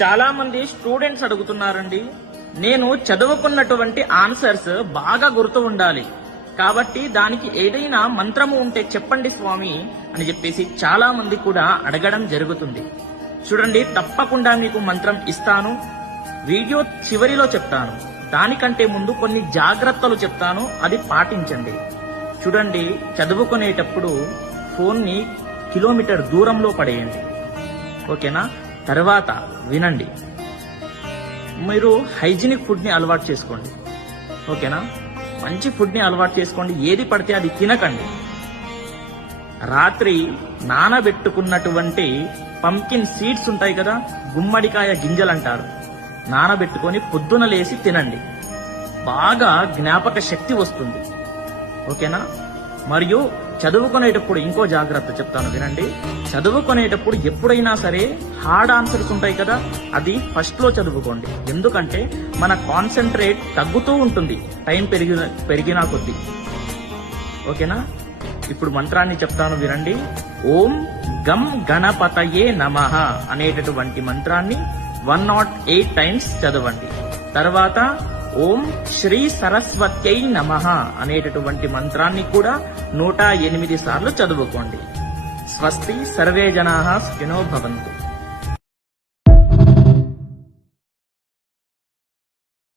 చాలా మంది స్టూడెంట్స్ అడుగుతున్నారండి, నేను చదువుకున్నటువంటి ఆన్సర్స్ బాగా గుర్తు ఉండాలి కాబట్టి దానికి ఏదైనా మంత్రము ఉంటే చెప్పండి స్వామి అని చెప్పేసి చాలా మంది కూడా అడగడం జరుగుతుంది. చూడండి, తప్పకుండా మీకు మంత్రం ఇస్తాను. వీడియో చివరిలో చెప్తాను. దానికంటే ముందు కొన్ని జాగ్రత్తలు చెప్తాను, అది పాటించండి. చూడండి, చదువుకునేటప్పుడు ఫోన్ని కిలోమీటర్ దూరంలో పడేయండి. ఓకేనా? తర్వాత వినండి, మీరు హైజీనిక్ ఫుడ్ ని అలవాటు చేసుకోండి. ఓకేనా? మంచి ఫుడ్ ని అలవాటు చేసుకోండి. ఏది పడితే అది తినకండి. రాత్రి నానబెట్టుకున్నటువంటి పంకిన్ సీడ్స్ ఉంటాయి కదా, గుమ్మడికాయ గింజలు అంటారు, నానబెట్టుకొని పొద్దున లేసి తినండి. బాగా జ్ఞాపక శక్తి వస్తుంది. ఓకేనా? మరియు చదువుకునేటప్పుడు ఇంకో జాగ్రత్త చెప్తాను, వినండి. చదువుకునేటప్పుడు ఎప్పుడైనా సరే హార్డ్ ఆన్సర్స్ ఉంటాయి కదా, అది ఫస్ట్ లో చదువుకోండి. ఎందుకంటే మన కాన్సన్ట్రేట్ తగ్గుతూ ఉంటుంది టైం పెరిగినా కొద్దీ. ఓకేనా? ఇప్పుడు మంత్రాన్ని చెప్తాను, వినండి. ఓం గం గణపతయే నమః అనేటటువంటి మంత్రాన్ని 108 టైమ్స్ చదవండి. తర్వాత ఓం శ్రీ సరస్వత్యై నమః అనేటటువంటి మంత్రాన్ని కూడా 108 సార్లు చదువుకోండి. స్వస్తి, సర్వే జనాః సుఖినో భవంతు.